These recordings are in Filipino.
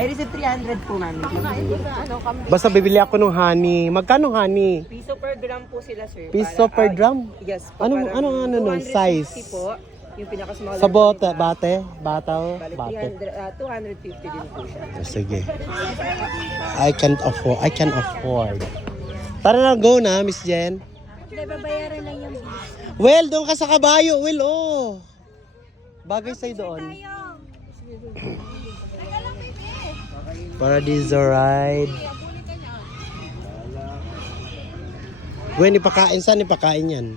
I received 300 po, ma'am. Basta bibili ako ng honey. Magkano honey? Piso per gram po sila, sir. Piso per drum? Yes po. Ano nun? 250 Size? po. Yung pinaka-smaller Sa bote, po, diba? bataw, Bale, bate. 250 din po siya. Sige. I can afford. Tara na, go na, Miss Jen. Hindi, babayaran lang yung Well, doon ka sa kabayo, Will, oh. Bagay sa'yo doon. Paradiso ride. Gwen, ipakain saan? Ipakain yan.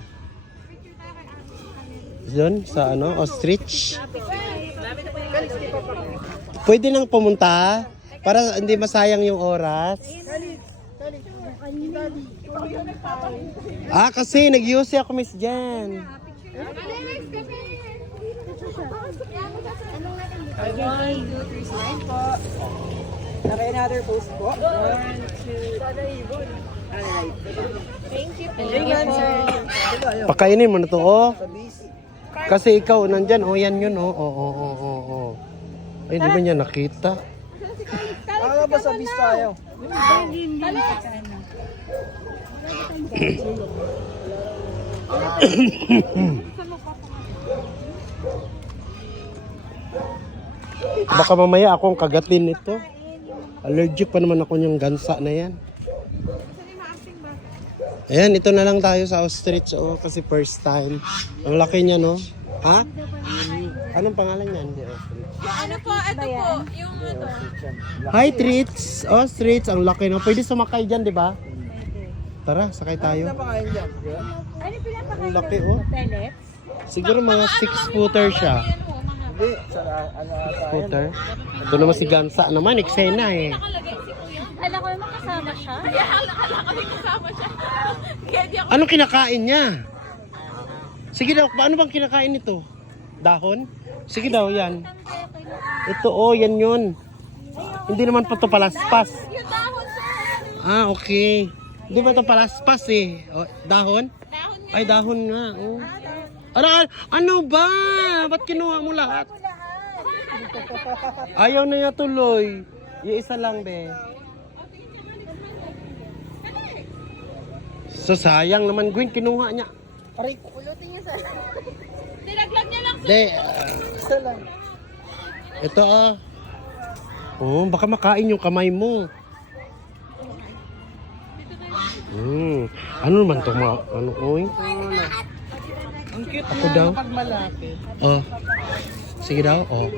Doon, sa ano, ostrich. Pwede nang pumunta para hindi masayang yung oras. Kasi nag-use ako, Miss Jen. One, two, three, slide po. Okay, another post po. 1, 2, alright. Thank you po. Enjoy nga, sir. Pakainin mo na to, oh. Kasi ikaw nandyan, oh, yan yun, oh. Oh. Ay, di ba niya nakita? Ano ba sa bis tayo? Baka mamaya akong kagatin nito. Allergic pa naman ako niyang gansa na yan. Ayan, ito na lang tayo sa ostrich, oh, kasi first time. Ang laki niya, no? Ha? Anong pangalan niyan? Ano po, ito po, yung ano. Hi, treats! Ostrich, ang laki, no? Pwede sumakay dyan, di ba? Tara, sakay tayo. Napakain dyan. Ano pinapakain? Ang laki, oh. Pellets? Siguro mga 6-footer siya. Hindi, sa ano ata. Footer. Ito naman si Gansa naman, eksena eh. Kala ko naman kasama siya. Anong kinakain niya? Sige daw, paano bang kinakain nito? Dahon? Sige daw, yan. Ito, oh, yan yun. Hindi naman pa ito palaspas. Yung dahon, sir. Okay. Hindi ba ito palaspas eh? Oh, dahon? Ay, dahon nga. Oh. Ano ba? Ba't kinuha mo lahat? Ayaw na niya tuloy. Yung isa lang, be. So, sayang naman, Gwen. Kinuha niya. Aray, Pulutin niya sa... Dinaglag niya lang. De, isa lang. ito ah. Oh, baka makain yung kamay mo. Ano naman itong mga, ano, oy? Ang cute Ako na daw? pag malapit. Oh. Sige daw, oh.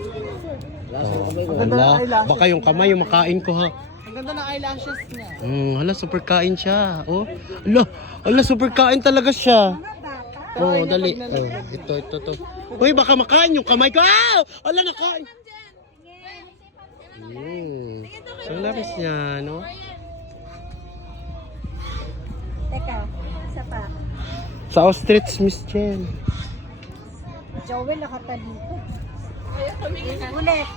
Wala. Baka yung kamay yung makain ko, ha. Ang ganda ng eyelashes niya. Hala, super kain siya. Oh. Hala, super kain talaga siya. Oh, dali. Oh, ito. Uy, baka makain yung kamay ko. Hala, nakain. Ang lapis niya, no? Teka, isa pa. Sa ostrich, Miss Jen. Joel, nakatalito. Ulit.